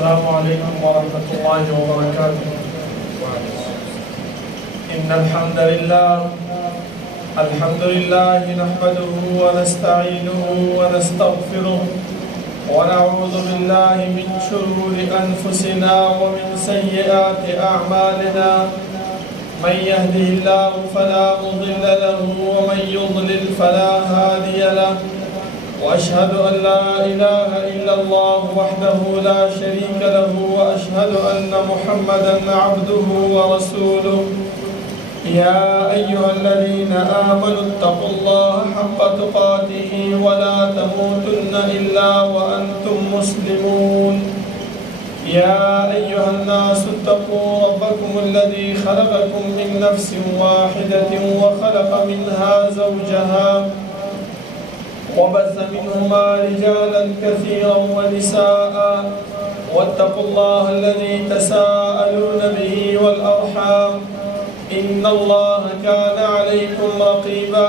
अस्सलामु अलैकुम वरहमतुल्लाहि वबरकातुहू। इन्नल हम्दुलिल्लाह नहमदुहू व नस्तईनुहु व नस्तगफिरुहु व नऊज़ु बिल्लाहि मिन शुरूरि अनफुसिना व मिन सय्यिआति अअमालिना। मन यहदिहिल्लाहु फला मुदिल्ल लहु व मन युद्लिल फला हादिय लहु। वअशहदु अन ला इलाहा इल्लल्लाह वहदहु ला शरीक लहु व अशहदु अन्न मुहम्मदन अब्दुहु व रसूलुहु। या अय्युहल्लज़ीना आमनुत्तक़ुल्लाह हक़्क़ तुक़ातिही व ला तमूतुन्न इल्ला व अंतुम मुस्लिमून। या अय्युहन्नासुत्तक़ू रब्बकुमुल्लज़ी ख़लक़कुम मिन नफ्सिन वाहिदतिन व ख़लक़ मिन्हा ज़ौजहा वबस्स मिन्हुमा रिजालन कसीरन व निसाअ वत्तक़ुल्लाह अल्लज़ी तसाअलून बिही वल अर्हाम इन्नल्लाह कान अलैकुम रक़ीबा।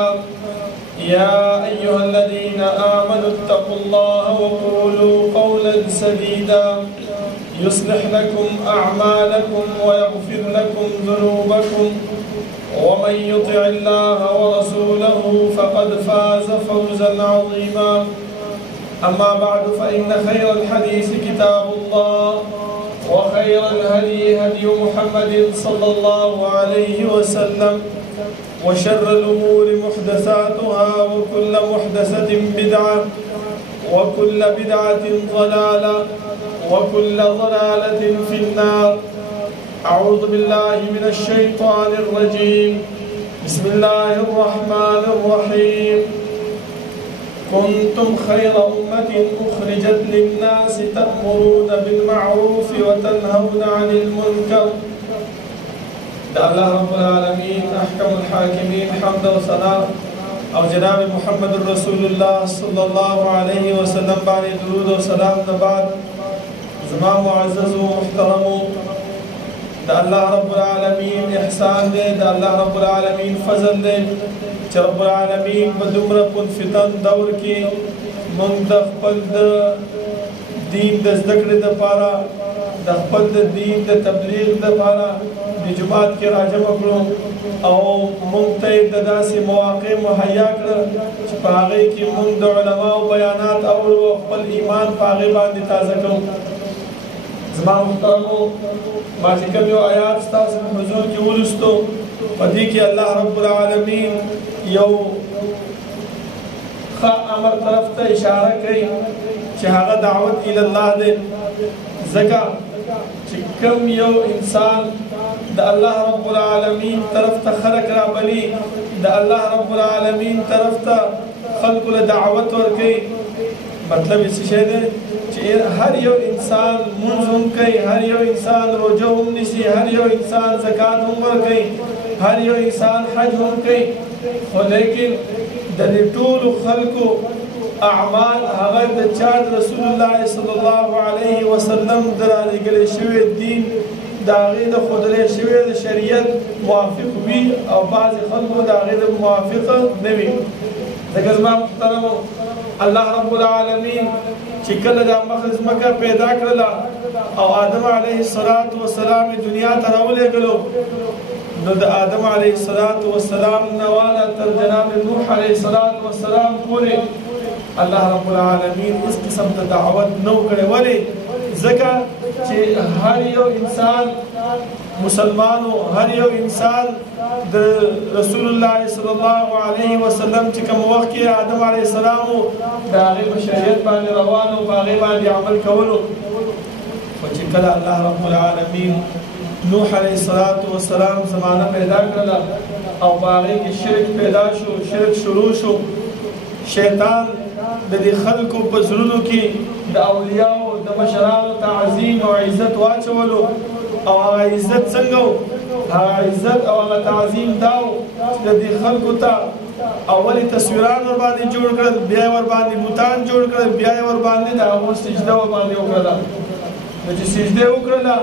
या अय्युहल्लज़ीना आमनुत्तक़ुल्लाह व क़ूलू क़ौलन सदीदा युस्लिह लकुम अअमालकुम व यग़फिर लकुम ज़ुनूबकुम वमन युतिइल्लाह व रसूलहु फ़क़द फ़ाज़ फ़ौज़न अज़ीमा। अम्मा बअद फ़इन्न खैरल हदीस किताबुल्लाह व खैरल हदी हदी मुहम्मदिन सल्लल्लाहु अलैहि वसल्लम व शर्रल उमूरि मुहदसातुहा व कुल्ल मुहदसतिन बिदअह व कुल्ल बिदअतिन ज़लाला व कुल्ल ज़लालतिन फिन्नार। अऊज़ु बिल्लाहि मिनश शैतानिर रजीम। बिस्मिल्लाहिर रहमानिर रहीम। कुंतुम खैरा उम्मतिन उखरिजत लिन्नासि तअमुरूना बिल मअरूफ व तनहौना अनिल मुनकर। अल्लाह रब्बुल आलमीन अहकमुल हाकिमीन हम्द व सना और जनाब मुहम्मदुर रसूलुल्लाह सल्लल्लाहु अलैहि वसल्लम बानी दुरूद व सलाम नबाद ज़मा मुअज़्ज़ज़ व मुहतरम अल्लाह रब्बुल आलमीन एहसान दे, अल्लाह रब्बुल आलमीन फजल दे। रब्बुल आलमीन बदुमरा पुन फितन दौर की मुंतखबल दीन द ज़िक्र द पारा दखबल दीन द तबलीग द पारा जुमात के राजम करो और मुंतई दासी मौक़े मुहैया कर पागे की मुंद उलमा व बयानात और अक़बल ईमान पागे बांध ताज़ा करो। ज़मान मुहतरमो बाज़ी कमी आयात स्तास हुज़ूर की उलस्तो पदी कि अल्लाह रब्बुल आलमीन यो खा अमर तरफ ता इशारा करी चाहा दावत इल्लाह दे ज़का चिकम यो इंसान द अल्लाह रब्बुल आलमीन तरफ ता खलक रा बली द अल्लाह रब्बुल आलमीन तरफ ता खल्क़ ला दावत वर कई। मतलब इस शे दे हर यो इंसान मुंज़ुम कई, हर यो इंसान रोज़ो निसी, हर यो इंसान ज़कात उम्र कई, हर यो इंसान हज हम कई। लेकिन दनी टूल खल्क़ो अमाल हगर द चाद रसूलुल्लाह सल्लल्लाहु अलैहि वसल्लम दरानी गले शवे दीन दागे द खुदरे शवे द शरीयत मुवाफिक भी और बाज़ खल्क़ो दागे द मुवाफिक नबी। ज़मा मुहतरम अल्लाह रब्बुल आलमीन चिकल दा मखज़ मका पैदा करला और आदम अलैहिस्सलातु वस्सलाम दुनिया तरावले गलो नो द आदम अलैहिस्सलातु वस्सलाम नवाला तर जनाब नूह अलैहिस्सलातु वस्सलाम पूरे अल्लाह रब्बुल आलमीन इस किस्म द दावत नो करे वाले ज़का che हर यो इंसान मुसलमान हो, हर यो इंसान द रसूलुल्लाह सल्लल्लाहु अलैहि वसल्लम चिकम वक्त के आदम अलैहिस्सलाम हो दागे बशरियत बाने रवान हो बागे बाने अमल कवलो चिकल अल्लाह रब्बुल आलमीन नूह अलैहिस्सलातु वस्सलाम ज़माना पैदा करला और बागे की शिरक पैदा शो, शिरक शुरू शो। शैतान द खल्क़ बज़ुर्गों की द औलिया द मशरान ताज़ीम और इज़्ज़त वाचवलो और इज़्ज़त संगो इज़्ज़त और ताज़ीम दाओ द खल्क़ ता अवली तस्वीरान और बानी जोड़ कर ब्याह और बानी बुतान जोड़ कर ब्याह और बानी दा वो सिजदा और बानी उकरला जो सिजदे उकरला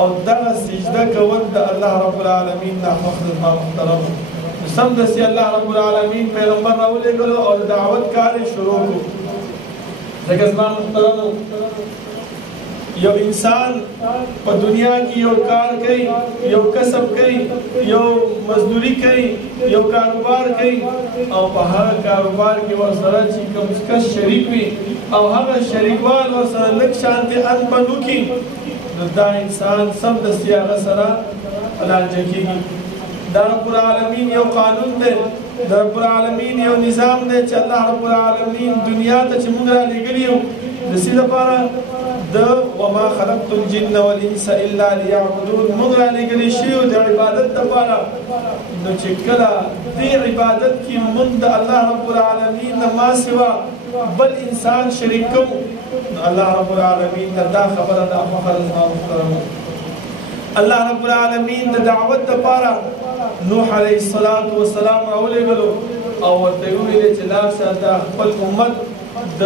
और दा सिजदा कवन द अल्लाह रब्बुल आलमीन ना फख्र मुहतरम समझ से अल्लाह रब्बुल आलमीन पैगंबर रावले गलो और दावत कार्य शुरू को ज़मान मुहतरम یو انسان په دنیا کې یو کار کوي یو کسب کوي یو مزدوري کوي یو کاروبار کوي او په هغه کاروبار کې ورسره چې کوم کس شریک وي او هغه شریکوال ورسره لږ شانتې انبن وکړي نو دا انسان سمدستي هغه سره لانجه کېږي. دا رب العالمین یو قانون دی د رب العالمین یو نظام دی چې الله رب العالمین دنیا ته چې موږ رالیږلي یو د دې لپاره د وما خلقت الجن والانس الا ليعبدون موږ رالیږلي شوي یو د عبادت لپاره. نو چې کله دې عبادت کې موږ د الله رب العالمین نه ما سوا بل انسان شریک کوو نو الله رب العالمین دا خبره ده محترم الله رب العالمین د دعوت لپاره نوح علیه السلام راولېږلو او ورته ویل چې لاړ شه د خپل امت د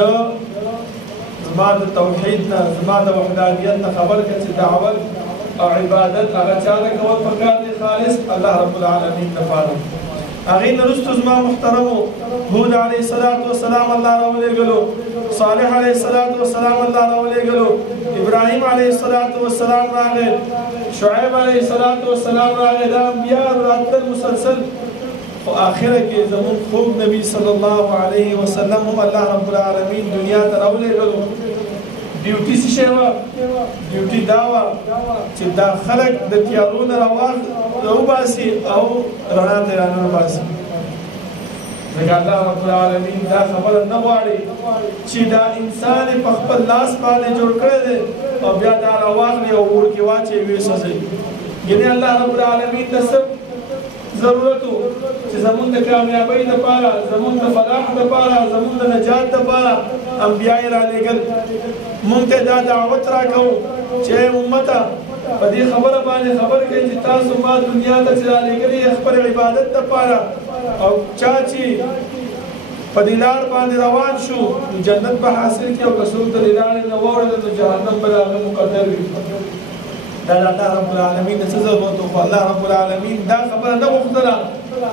زما د توحید نه زما د وحدانیت نه خبر کړه چې دعوت او عبادت هغه چا ته کول پکار دي خالص الله رب العالمین لپاره. هغې نه وروسته زما محترمو هود علیه السلام الله راولېږلو صالح علیه السلام الله راولېږلو ابراهیم علیه السلام راغی شعیب علیه السلام راغی دا انبیا راتلل مسلسل خو آخره کې زمون خوب نبی صلی الله علیه وسلم هم الله رب العالمین دنیا ته راولېږلو. ډیوټي څه شی وه؟ ډیوټي دا وه چې دا خلک د تیارو نه راوباسي او رڼا ته راننباسي. ځکه الله رب العالمین دا خبره نه غواړي چې دا انسان په خپل لاس باندې جوړ کړی دی او بیا دا راواخلي او اور کې واچوي وسوځي. یعنې الله رب العالمین ته څه ضرورت و چې زمونږ د کامیابۍ دپاره زمونږ د فلاح دپاره زمونږ د نجات دپاره انبیا یې رالېږل. مونږ ته دا دعوت راکوو چې امته په دې خبره باندې خبر کړئ چې تاسو ما دنیا ته چې رالېږلي خپل عبادت دپاره او چا چې په دې لار باندې روان شو جنت به حاصل کړي او که څوک د دې لارې نه واوړېده نو جهنم به د هغه مقدر وي. دا د الله رب العالمین څه ضرورت و خو الله رب العالمین دا خبره نه غوښتله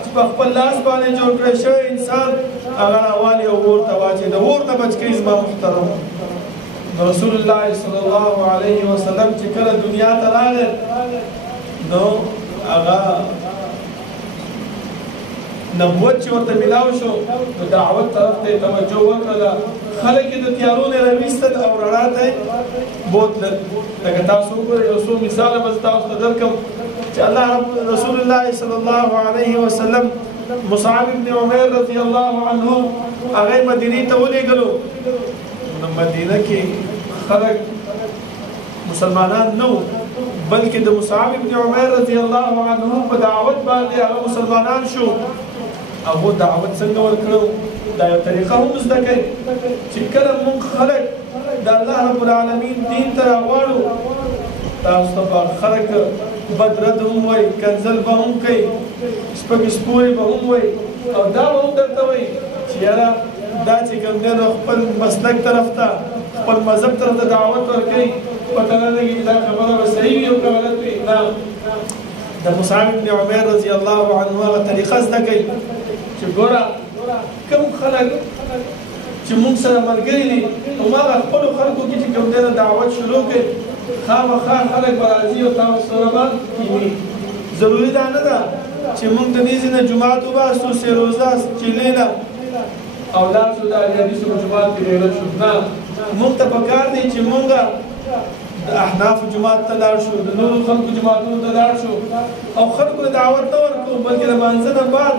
چې په خپل لاس باندې جوړ کړی شوی انسان هغه راوالي او اور ته واچوي. د اور نه بچ کړي زما محترم رسول الله صلی الله علیه وسلم چې کله دنیا ته راغی نو هغه نبوت چې ورته ملاو شو نو دعوت طرف ته توجه وکړله. خلک یې د تیارو نه راویستل او رڼا ته یې بوتلل. لکه تاسو وګورئ یو څو مثاله به زه تاسو ته درکړم چې الله رسول الله صلی الله علیه وسلم مصعب بن عمیر رضی الله عنه هغه مدینې ته ولېږلو. نو مدینه کې خلک مسلمانان نه وو بلکې د مصعب بن عمیر رضی الله عنه په دعوت باندې هغه مسلمانان شو. هغه دعوت څنګه ورکړو دا یو طریقه هم زده کوي چې کله موږ خلک د الله رب العالمین دین ته راغواړو تاسو ته به خلک بدرد هم وایي کنځل به هم کوي سپکې سپورې به هم وایي او دا به هم درته وایي چې یاره دا چې کوم دی نو خپل مسلک طرف ته خپل مذهب طرف ته دعوت ورکوي پته نه لګي دا خبره به صحیح وي او که غلط وي. نه د مصعب بن عمیر رضی الله عنه هغه طریقه زده کوي چې ګوره کوم خلک چې موږ سره ملګري دي هماغه خپلو خلکو کې چې کوم دی نه دعوت شروع کړي خامخا خلک به راځي او تاسو سره به کښېني. ضروري دا نه ده چې موږ د دې ځای نه جومات وباسو سیروزه چیلې نه او لاړ شو د احادیثو په جومات کې ډېره شو. نه موږ ته پکار دی چې موږ د احنافو جومات ته لاړ شو د نورو خلکو جوماتونو ته لاړ شو او خلکو ته دعوت نه ورکړو بلکې د لمانځه نه بعد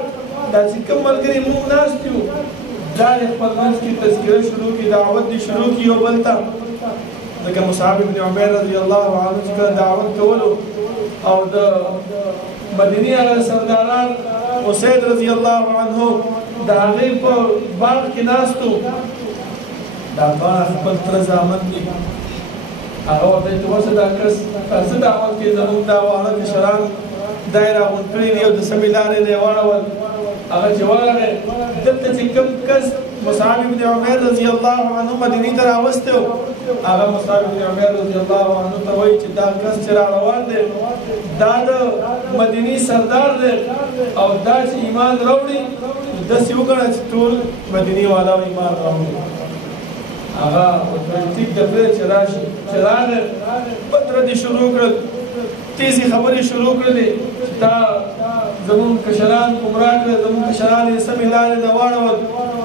دا چې کوم ملګري موږ ناست یو دا یې خپل منځ کې تذکره شروع کړي دعوت دې شروع کړي یو بل ته. ځکه مصعب بن عمیر رضی الله عنه چې کله دعوت کولو او د مدینې هغه سرداران اسید رضی الله عنه د هغې په باغ کې ناستو دا باغ خپل تره زامن دي هغه ورته چې اوسه دا کس څه دعوت کې زموږ دا واړه مشران دا یې راغونډ کړي دي او د سمې لارې نه یې واړول. هغه چې ورغی دلته چې کوم کس مصعب بن عمیر رضی الله عنه مدینې ته راوستی و هغه مصعب بن عمیر رضی الله عنه ته وایي چې دا کس چې را روان دی دا د مدینې سردار دی او دا چې ایمان راوړي داسې وګڼه چې ټول مدینې والا ایمان راوړي. هغه ټیک د پرې چې راشي چې راغی بدره دې شروع کړل تیزی خبرې شروع کړلې چې دا زمونږ کشران ګمراه کړل زمونږ کشران یې سمې لارې نه واړول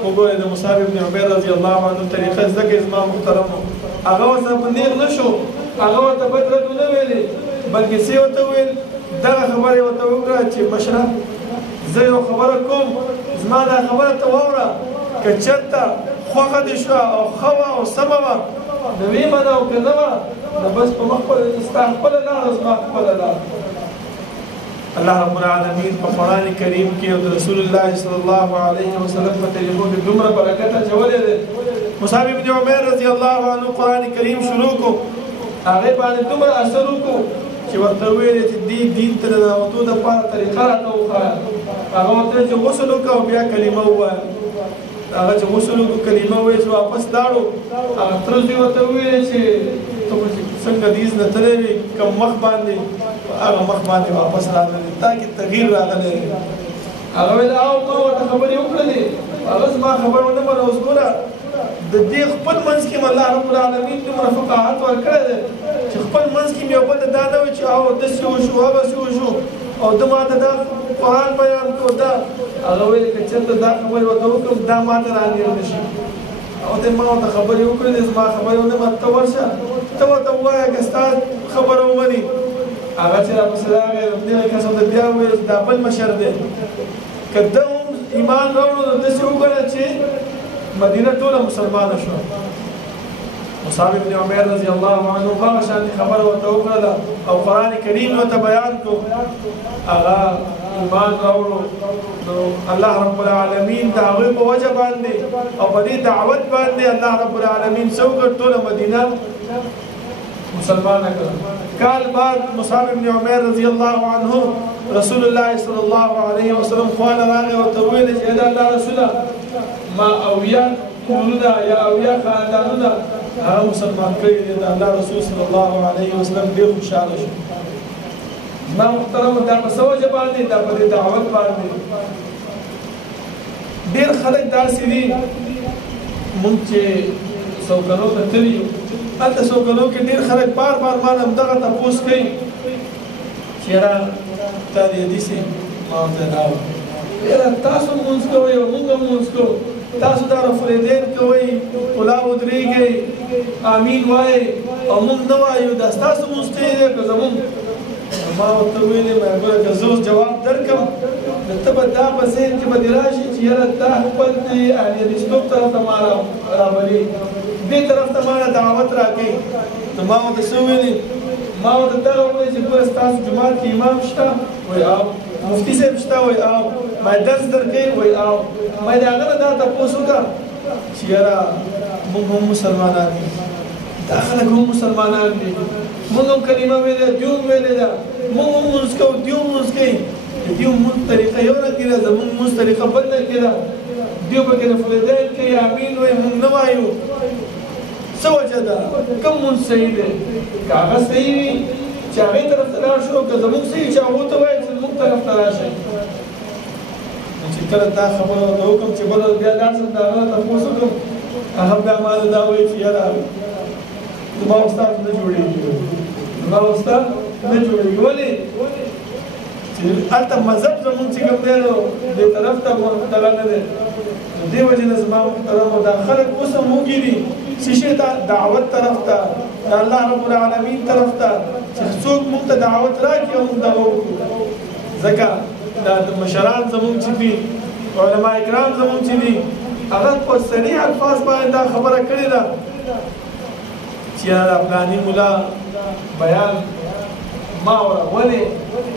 وګورئ د مصعب بن عمیر رضی الله عنه طریقه زده کړئ زما محترمو هغه ورته په نیغ نه شو هغه ورته بد رد ونه ویلې بلکې څه ورته وویل دغه خبره یې ورته وکړه چې مشره زه یو خبره کوم زما دا خبره ته واوره که چېرته خوښه دې شوه او ښه وه او سمه وه نو ویې منه او که نه وه نو بس په مخ ستا خپله لاره زما خپله لاره الله رب العالمین په قرآن کریم کې او د رسول الله صلی الله علیه وسلم په طریقو کې دومره برکت اچولی دی مصعب بن عمیر رضی الله عنه قرآن کریم شروع کو هغې باندې دومره اثر وکړو چې ورته وویلې چې دې دین ته د ننوتو دپاره طریقه راته وښایه هغه ورته چې غسل وکړه او بیا کلمه ووایه هغه چې غسل وکړو کلمه وویل چې واپس لاړو هغه تره زوی ورته وویلې چې ته خو چې څنګه دیز نه تللی وې کوم مخ باندې هغه مخ باندې واپس راغلی تا کې تغییر راغلی دی هغه ویل او ما ورته خبرې وکړلې هغه زما خبره ونه منه اوس ګوره د دې خپل منځ کې الله رب العالمین دومره فقاهت ورکړی دی چې خپل منځ کې یو بل دا نه وي چې او داسې وشو هغسې وشو او ده ماته دا قرآن بیان کړو دا هغه ویل که چېرته دا خبرې ورته وکړم دا ماته رانیر نه شي او ته ما ورته خبرې وکړلې زما خبرې ونه منه ته ورشه ته ورته ووایه که ستا خبره ومني هغه چې راپسې راغی دغه کس ورته بیا وویل چې دا بل مشر دی که ده هم ایمان راوړو نو داسې وګڼه چې مدینه ټوله مسلمانه شوه مصعب بن عمیر رضی الله عنه هغه شانتې خبره ورته وکړله او قرآن کریم ورته بیان کړو هغه ایمان راوړو نو الله رب العالمین د هغوی په وجه باندې او په دې دعوت باندې الله رب العالمین څه وکړ ټوله مدینه مسلمانه کړه کال بعد مصعب بن عمیر رضی الله عنه رسول الله صلی الله علیه وسلم خواله راغی ورته وویل چې د الله رسوله ما اویا کورونه یا اویا خاندانونه هغه مسلمان کړي دي د الله رسول صلی الله علیه وسلم ډېر خوشحاله شو زما محترمو دا په څه وجه باندې دا په دې دعوت باندې ډېر خلک داسې دي مونږ چې سوکلو ته تللي یو هلته سوکلو کې ډېر خلک بار بار ما نه همدغه تپوس کوي چې یاره تا دې حدیثې ما ورته دا یاره تاسو لمونځ کوئ او موږ هم لمونځ کوو تاسو دا رفلیدین کوئ ملا ودرېږئ امین وایئ او موږ نه وایو دا ستاسو لمونځ دی که زمونږ ما ورته ویلې ملګری که زه اوس جواب درکړم نو ته به دا په ذهن کې به دې راشي چې یاره دا خپل دې اهل حدیثتوب طرف ته ما رابلې دې طرف ته ما دعوت راکوي نو ما ورته څه ویلې ما ورته دغه وویل چې ګوره ستاسو جومات کې امام شته وایي او مفتي صاحب شته وایي او ما درس درکوي وایي او ما د هغه نه دا تپوس وکړه چې یاره موږ هم مسلمانان دي دا خلک هم مسلمانان دي موږ هم کلمه ویلې دوی هم ویلې ده موږ هم لمونځ کوو دوی هم لمونځ کوي د دوی لمونځ طریقه یو رنګې ده زموږ لمونځ طریقه بل رنګې ده دوی پکې رفلیدین کوي امین وایي موږ نه وایو څه وجه ده کوم لمونځ صحیح دی که هغه صحیح وي چې هغې طرف ته لاړ شو که زموږ صحیح چې هغو ته وایي چې زموږ طرف ته راشئ چې کله دا خبره ورته وکړم چې بله بیا لاړ د هغه نه تپوس وکړم هغه بیا ما ته دا وایي چې یاره زما استاد نه جوړېږي زما استاد نه جوړېږي ولې چې هلته مذهب زمونږ چې کوم دی نو دې طرف ته مبتلا نه دی نو دې وجې نه زما محترمو دا خلک اوس هم وږي دي څه شي ته دعوت طرف ته د الله رب العالمین طرف ته چې څوک موږ ته دعوت راکړي او موږ دغه وکړو ځکه دا مشران زمونږ چې دي علما کرام زمونږ چې دي هغه په صریح الفاظ باندې دا خبره کړې ده چې دا فلاني ملا بیان ما اوره ولې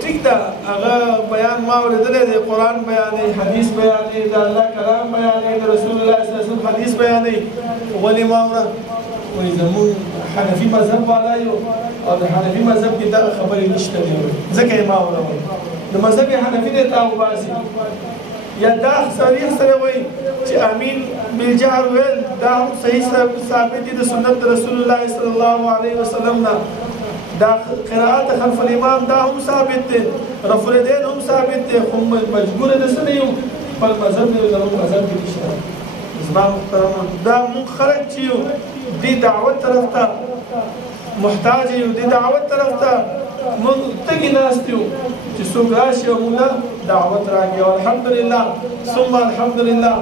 ټیک ده هغه بیان ما اورېدلی دی قرآن بیانوي حدیث بیانوي د الله کلام بیانوي د رسول الله صلی الله علیه وسلم حدیث بیانوي ولې ما اوره وایي زمونږ حنفي مذهب والا یو او د حنفي مذهب کې دغه خبرې نشته دی ځکه یې ما اوره وایي د مذهب حنفي دی تا وباسي یا دا صریح سره وایي چې امین بالجهر ویل دا هم صحیح ثابت دي د سنت رسول الله صلی الله علیه وسلم نه دا قرائت خلف الامام دا هم ثابت دي رفع الیدین هم ثابت دي خو مجبور ده څه نه یو خپل مذهب دی زموږ مذهب کې نشته زما محترم دا مونږ خلک چې یو دې دعوت طرف ته محتاج یو دې دعوت طرف ته مونږ تږي ناست یو چې څوک راشي او مونږ دعوت راکړي او الحمدلله ثم الحمدلله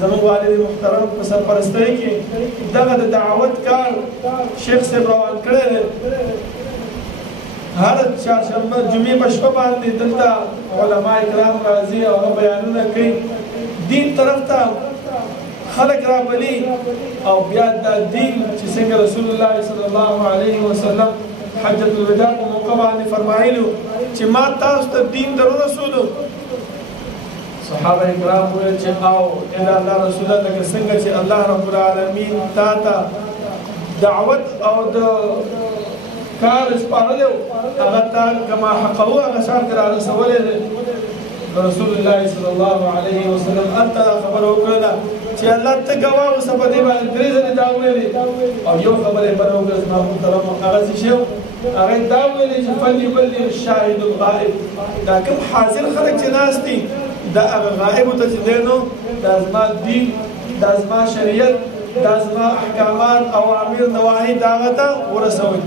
زموږ والد محترم په سرپرستۍ کې دغه د دعوت کار شیخ صاحب روان کړی دی هر چهارشنبه جمعې په شپه باندې دلته علما کرام راځي او هغه بیانونه کوي دین طرف ته خلق رابلی او بیا دا دین چې څنګه رسول الله صلی الله علیه وسلم حجۃ الوداع په موقع باندې فرمایلو چې ما تاسو ته دین درو رسولو صحابه کرام ویل چې او ان الله رسول الله لکه څنګه چې الله رب العالمین تا ته دعوت او د کار سپارلو هغه تا کما حقه هغه شان را رسولې رسول الله صلی الله علیه وسلم انت خبر وکړه چې الله ته گواه اوسه په دې باندې درې ځلې دا ویلې او یو خبره پر وکړه زما محترم هغه څه شو هغه دا ویلې چې فليبلغ الشاهد الغائب دا کوم حاضر خلک چې ناس دي دا هغه غائب ته چې دینو دا زما دین دا زما شریعت دا زما احکامات اوامر نواهی داغه ته ورسوي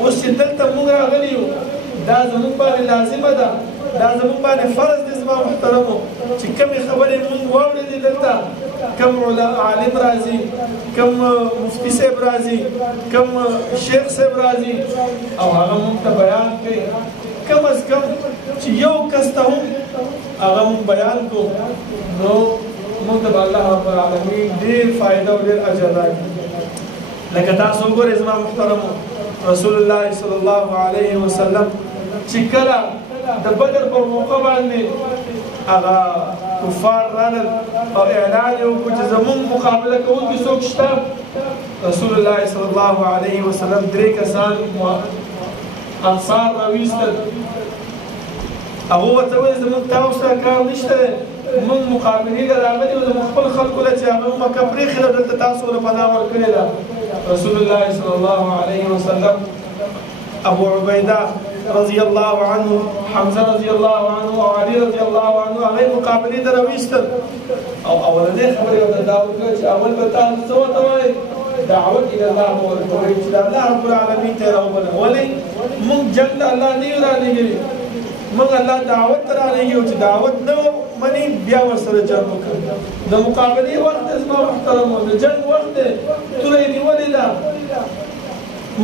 اوس چې دلته موږ راغلي یو دا زموږ باندې لازمه ده دا زموږ باندې فرض دي زما محترمو چې کومې خبرې موږ واورېدې دلته کوم عالم راځي کوم مفتي صاحب راځي کوم شیخ صاحب راځي او هغه موږ ته بیان کوي کم از کم چې یو کس ته هم هغه موږ بیان کو نو موږ ته به الله رب العالمین ډېر فایده او ډېر اجر راکړي لکه تاسو وګورئ زما محترمو رسول الله صلی الله علیه وسلم چې کله د بدر په موقع باندې هغه کفار رانل او اعلان یې وکړو چې زموږ مقابله کوونکي څوک شته رسول الله صلی الله علیه وسلم درې کسان انصار راویستل هغه ورته وویل زموږ تاسو سره کار نشته موږ مقابلې ته راغلي یو زموږ خپل خلکو له چې هغه مکه پرېښې ده دلته تاسو له پناه ورکړې ده رسول الله صلی الله علیه وسلم ابو عبیده رضی الله عنه حمزه رضی الله عنه او علی رضی الله عنه هغه مقابلې ته راویستل او اولنې خبرې ورته دا وکړه چې اول به تاسو څه ورته وایئ دعوت الى الله ورکوئ چې الله رب العالمین ته راوبلئ ولې موږ جنګ د الله نه یو رالېږلي موږ الله دعوت ته رالېږو چې دعوت نه مني بیا ورسره جنګ وکړو د مقابلې وخت دی زما محترمو د جنګ وخت دی توره یې نیولې ده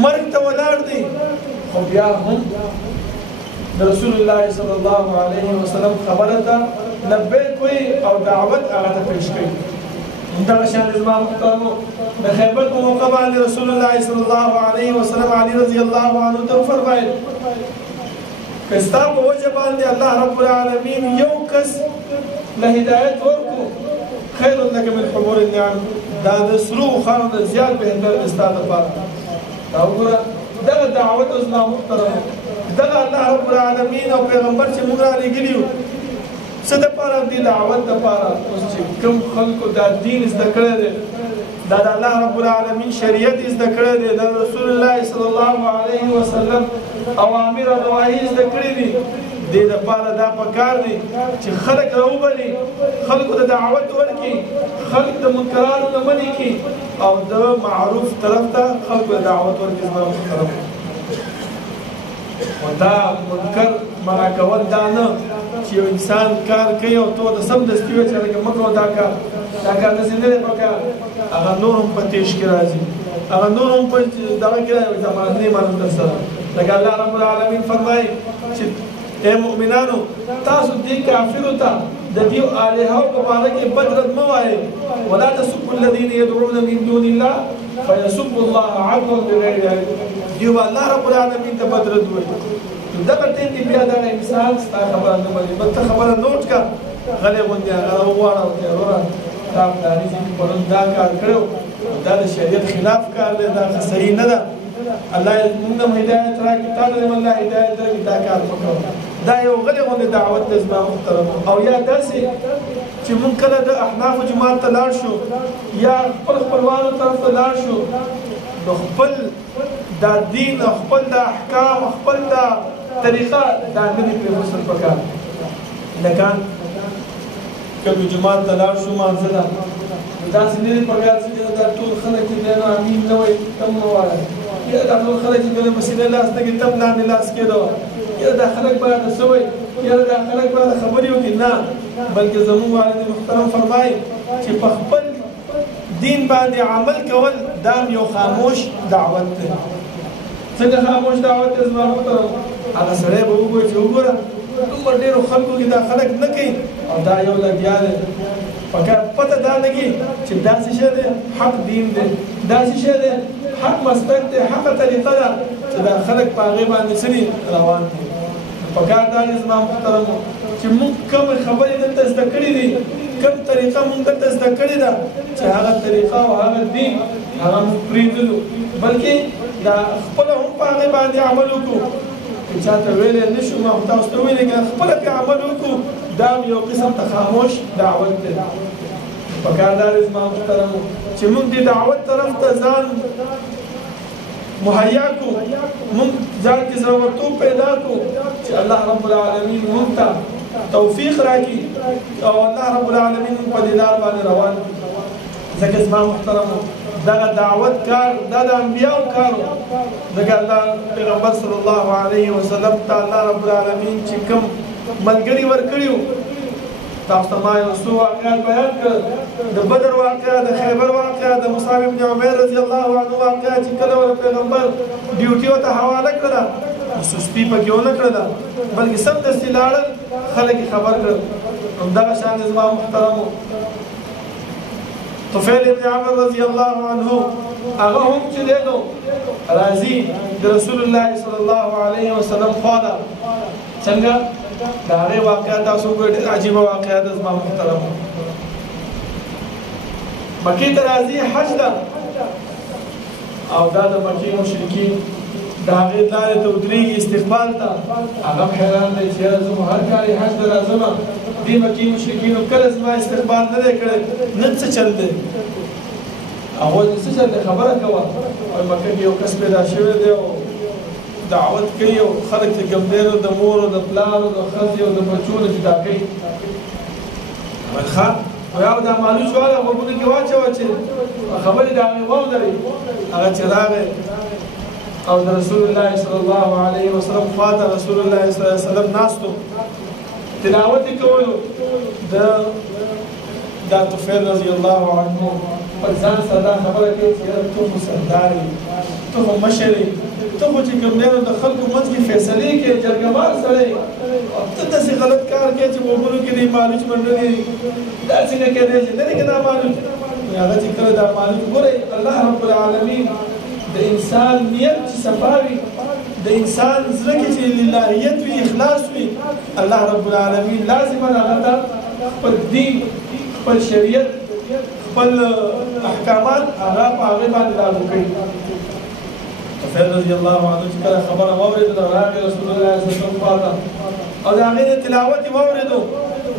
مرګ ته ولاړ دی خو بیا هم د رسول الله صلی الله علیه وسلم خبره ته لبیک وایي او دعوت هغه ته پیش کوي دغه شان زما محترمو د خیبر په موقع باندې رسول الله صلی الله علیه وسلم علی رضی الله عنه ته وفرمایل که ستا په وجه باندې الله رب العالمین یو کس له هدایت ورکړو خیر لک من حمور النعم دا د سرو خانو د زیات بهتر ستا دپاره دا وګوره دغه دعوت زما محترمو دغه الله رب العالمین او پیغمبر چې موږ رالېږلي یو څه دپاره دې دعوت دپاره اوس چې کوم خلکو دا دین زده کړی دی دا د الله رب العالمین شریعت زده کړی دی د رسول الله صلی الله علیه وسلم اوامر او نواهی زده کړي دي دې دپاره دا پکار دی چې خلک راوبلي خلکو ته دعوت ورکړي خلک د منکرانو نه منې کړي او د معروف طرف ته خلکو ته دعوت ورکړي زما محترم و دا منکر منع کول دا نه چې یو انسان کار کوي او تو د سمدستي وایي چې لکه مه کوه دا کار داسې نه دی پکار هغه نور هم په تیش کې راځي هغه نور هم په دغه کې راځي زمانه نه معلوم در سره لکه الله رب العالمین فرمایي چې اے مؤمنانو تاسو دې کافرو ته د دې الهو په باره کې بد رد مه وایئ ولا تسبوا الذين يدعون من دون الله فيسبوا الله عدوا بغیر علم دیو الله رب العالمین ته بد رد وایي دغه ټیم کې بیا دا انسان ستا خبره نه مني بل ته خبره نوټ کا غلې غوندې هغه وغواړه وروره دا پلاني چې پرون دا کار کړی دا د شریعت خلاف کار دی دا صحیح نه ده الله موږ هم هدایت راکړي تا ته هم الله هدایت درکړي دا کار مه کوه دا یو غلې غوندې دعوت دی زما محترمو او یا داسې چې موږ کله د احنافو جومات ته لاړ شو یا خپل خپلوانو طرف ته لاړ شو د خپل دا دین خپل دا احکام خپل دا طریقه دا نه دي پرېښودل پکار لکه کله جومات ته لاړ شو مانځه ده داسې نه دي پکار چې دا ټول خلک چې دی نو امین نه وایي تم مه وایه یا دا ټول خلک چې کله مسیله لاس نه کړي تم لاندې لاس کېدو یا دا خلک باید څه وایي یا دا خلک باید خبرې وکړي نه بلکې زموږ والد محترم فرمایي چې په خپل دین باندې عمل کول دا یو خاموش دعوت دی څنګه خاموش دعوت دی زما محترم هغه سړی به وګوري چې وګوره دومره ډېرو خلکو کې دا خلک نه کوي او دا یو لګیا دی فکر پته دا لګي چې داسې شی دی حق دین دی داسې شی دی حق مسلک دی حقه طریقه ده چې دا خلک په هغې باندې څه روان دي پکار دا دی زما محترمو چې موږ کومې خبرې دلته زده کړي دي کوم طریقه موږ دلته زده کړې ده چې هغه طریقه او هغه دین هغه موږ پرېږدلو بلکې دا خپله هم په هغې باندې عمل وکړو که چاته ویلی نه شو ما خو تاسو ته ویلې که خپله پرې عمل وکړو دا یو قسم ته خاموش دعوت دی پکار دا دی زما محترمو چې موږ دې دعوت طرف ته ځان مهیا کو موږ ځان کې زړورتوب پیدا کو چې الله رب العالمین موږ ته توفیق راکړي او الله رب العالمین په دې لار باندې روان کړي ځکه زما محترمو دغه دعوت کار دا د انبیاو کار ځکه الله پیغمبر صلی الله علیه وسلم ته الله رب العالمین چې کوم ملګري ورکړي تاسو ته ما یو څو واقعات بیان کړل د بدر واقعه د خیبر واقعه د مصعب بن عمیر رضی الله عنه واقعه چې کله پیغمبر ډیوټي ته حواله کړله سستی پکې ونه کړله بلکې سمدستي لاړل خلک خبر کړل همدغه شان زما محترمو طفیل ابن عمر رضی الله عنه هغه هم چې دی نو راځي د رسول الله صلی الله علیه وسلم خواله څنګه دا هغې واقعه تاسو وګورئ ډېر عجیبه واقعه ده زما محترمو مکې ته راځي حج ده او دا د مکې مشرکین د هغې لارې ته ودرېږي استقبال ته هغه هم حیران دی چې یاره زه خو هر کال یې حج ته راځم دې مکې مشرکینو کله زما استقبال نه دی کړی نن څه چل دی هغوی څه چل دی خبره کوه وایي مکه کې یو کس پیدا شوی دی او دعوت کوي او خلک چې ګمبېرو د مور او د پلار او د ښځې او د بچو نه جدا کوي وایي ښه وایي او دا مالوچ واله غوږونو کې واچوه چې خبرې د هغې واودرې هغه چې راغی او د رسول الله صلی الله علیه وسلم خواته رسول الله صلی الله علیه وسلم ناستو تلاوت یې کولو دا طفیل رضی الله عنه پر ځان سره دا خبره کوي چې یاره ته خو سردار یې ته خو مشر یې ته خو چې کوم دی نو د خلکو منځ کې فیصلې کوې جرګمار سړی ته داسې غلط کار کوې چې غوږونو کې دې مالوچ منډلې دا څنګه کېدی چې نه دی که دا مالوچ هغه چې کله دا مالوچ ګورئ الله رب العالمین د انسان نیت چې صفا وي د انسان زړه کې چې للهیت وي اخلاص وي الله رب العالمین لازما هغه ته خپل دین خپل شریعت خپل احکامات هغه په هغې باندې لاګو کوي طفیل رضی الله عنه چې کله خبره واورېدله راغی رسول الله صلی الله علیه وسلم خواته او د هغې د تلاوت یې واورېدو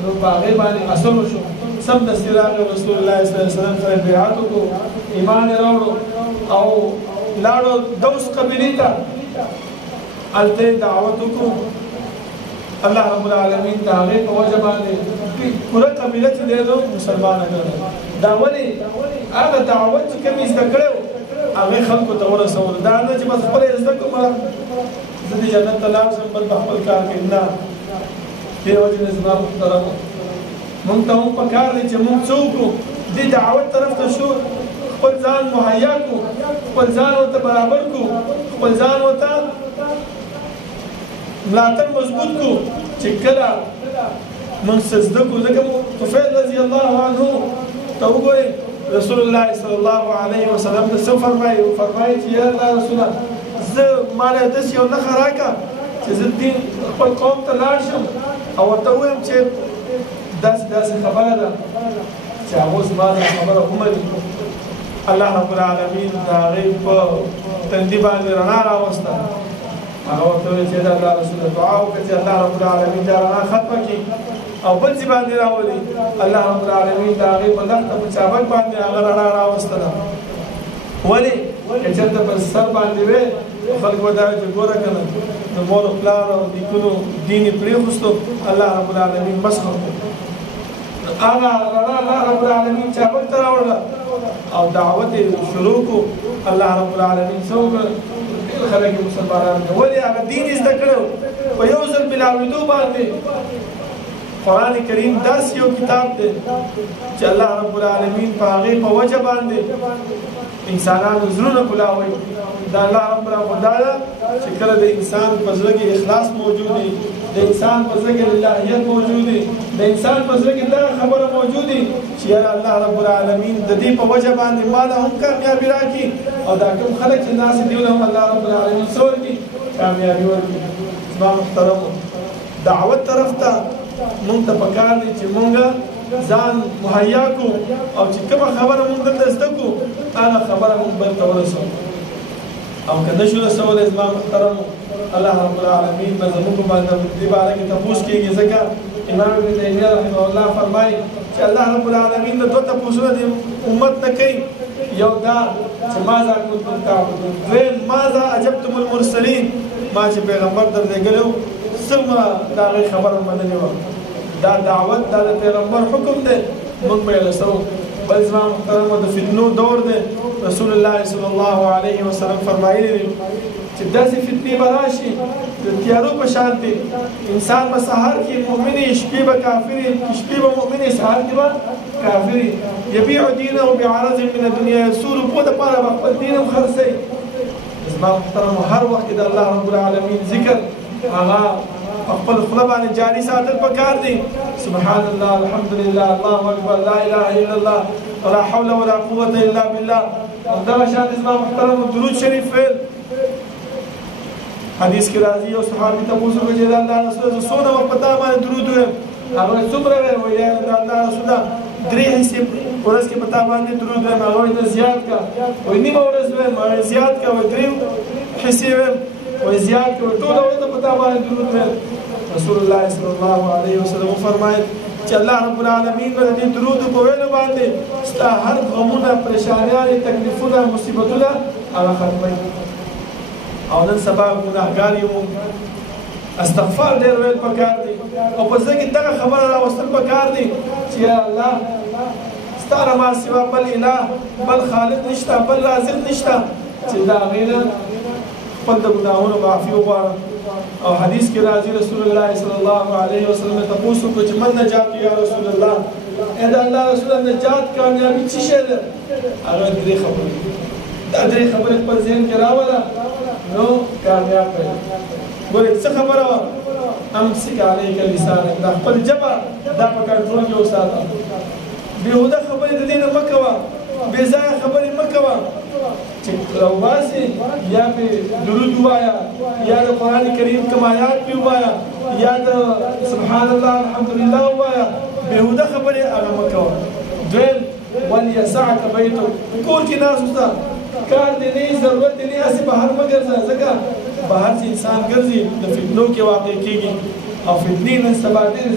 نو په هغې باندې اثر وشو سمدستي راغی رسول الله صلی الله علیه وسلم سره بیعت وکړو ایمان یې راوړو او لاړو دوس قبیلې ته هلته یې دعوت وکړو الله رب العالمین د هغې په وجه باندې پوره قبیله چې دی نو مسلمانه کړله دا ولې هغه دعوت چې کوم یې زده کړی و هغې خلکو ته ورسولو دا نه چې بس خپله یې زده کړم زه دې جنت ته لاړ شم بل به خپل کار کوي نه دې وجې نه زما محترمو موږ ته هم پکار دی چې موږ څه وکړو دې دعوت طرف ته شو خپل ځان مهیا کړو خپل ځان ورته برابر کړو خپل ځان ورته ملاتړ مضبوط کړو چې کله موږ څه زده کړو ځکه طفیل رضی الله عنه ته وګورئ رسول الله صلی الله علیه وسلم ته څه فرمایي فرمایي چې یا الله رسوله زه ماله داسې یو نښه راکړه چې زه دین خپل قوم ته لاړ شم او ورته ووایم چې داسې خبره ده چې هغوی زما دا خبره ومني الله رب العالمین د هغې په تندي باندې رڼا راوسته هغه ورته وویل چې د الله رسوله دعا وکړه چې الله رب العالمین دا رڼا ختمه کړي او بل څه باندې راولي الله رب العالمین د هغې په لښته په چابک باندې هغه رڼا راوستله ولې که چېرته په سر باندې وې خلک به دا وایي چې ګوره که نه د مور پلار او نیکونو دین یې پرېښوستو الله رب العالمین مسخ وکړو هغه رڼا الله رب العالمین چا موږ ته راوړله او دعوت یې شروع کړو الله رب العالمین څه وکړل ډېر خلک یې مسلمانان کړل ولې هغه دین یې زده کړی په یو ځل بلاوېدو باندې قرآن کریم داسې یو کتاب دی چې الله رب العالمین په هغې په وجه باندې انسانانو زړونه کولاوي دا الله رب العالمین دا ده چې کله د انسان په زړه کې اخلاص موجود وي د انسان په زړه کې للهیت موجود وي د انسان په زړه کې دا خبره موجود وي چې الله رب العالمین د دې په وجه باندې مال هم کامیابي راکړي او دا کوم خلک چې ناست دي هم الله رب العالمین څه ورکړي کامیابي ورکړي زما محترمو دعوت طرف ته مونږ ته پکار دی چې مونږ ځان مهیا کړو او چې کومه خبره مونږ دلته زده کړو هغه خبره مونږ بل ته ورسوو او که نه شو رسولی زما محترمو الله رب العالمین به زموږ باندې دې باره کې تپوس کېږي ځکه امام ابن تیمیه رحمه الله فرمایي چې الله رب العالمین د دوه تپوسونه د امت نه کوي یو دا چې ماذا کنتم تعبدون دویم ماذا اجبتم المرسلین ما چې پیغمبر درلېږلی و څومره د هغې خبره منلې وه دا دعوت دا د پیغمبر حکم دی موږ به یې رسوو بل زما محترمو د فتنو دور دی رسول الله صلی الله علیه وسلم فرمایلی دی چې داسې فتنې به راشي د تیارو په شان دی انسان به سهار کې مؤمن وي شپې به کافر وي شپې به مؤمن وي سهار کې به کافر وي یبیع دینه بعرض من الدنیا یو څو روپو دپاره به خپل دین هم خرڅوي زما محترمو هر وخت د الله رب العالمین ذکر هغه خپل خوله باندې جاری ساتل پکار دي سبحان الله الحمد لله الله اکبر لا اله الا الله ولا حول ولا قوه الا بالله همدغه شان زما محترم درود شریف فعل حدیث کې راځي او صحابي تاسو کو چې الله رسول سونه پتا باندې درود وي هغه څومره وي یا الله رسول درې حصے ورځ کې پتا باندې درود وي هغه د زیات کا وي نیمه ورځ وي ما زیات کا وي درې حصے وي وي زیات کا ټول ورځ پتا باندې درود وي رسول الله صلی الله علیه وسلم فرمایي چې الله رب العالمین د دې درود په ویلو باندې ستا هر غمونه پریشانیان تکلیفونه مصیبتونه هغه ختموي او نن سبا ګناهګار یو استغفار ډېر ویل پکار دي او په ځکه کې دغه خبره راوستل پکار دي چې الله ستا نه ما سوا بل اله بل خالق نشته بل رازق نشته چې دا غیره خپل د ګناهونو معافي وغواړم او حدیث کې راځي رسول الله صلی الله علیه وسلم تاسو کو چې من نجات یا رسول الله اې دا الله رسول نجات کامیابی څه شي ده هغه درې خبرې دا درې خبرې په ذهن کې راوړه نو کامیاب کړي ګورې څه خبره وه امسک علیک لسانک دا خپل ژبه دا په کنټرول کې وساته بېهوده خبرې د دې نه مه کوه بې ځایه خبرې مه کوه چې راوباسي یا به درود ووایه یا د قرآن کریم کوم آیات پې ووایه یا د سبحان الله الحمدلله ووایه بېهوده خبرې هغه مه کوه دویم ولیسعک بیتک کور کې ناست اوسه کار دی نه ضرورت دی نه هسې بهر مه ګرځه ځکه بهر چې انسان ګرځي د فتنو کې واقع کېږي او فتنې نن سبا ډېرې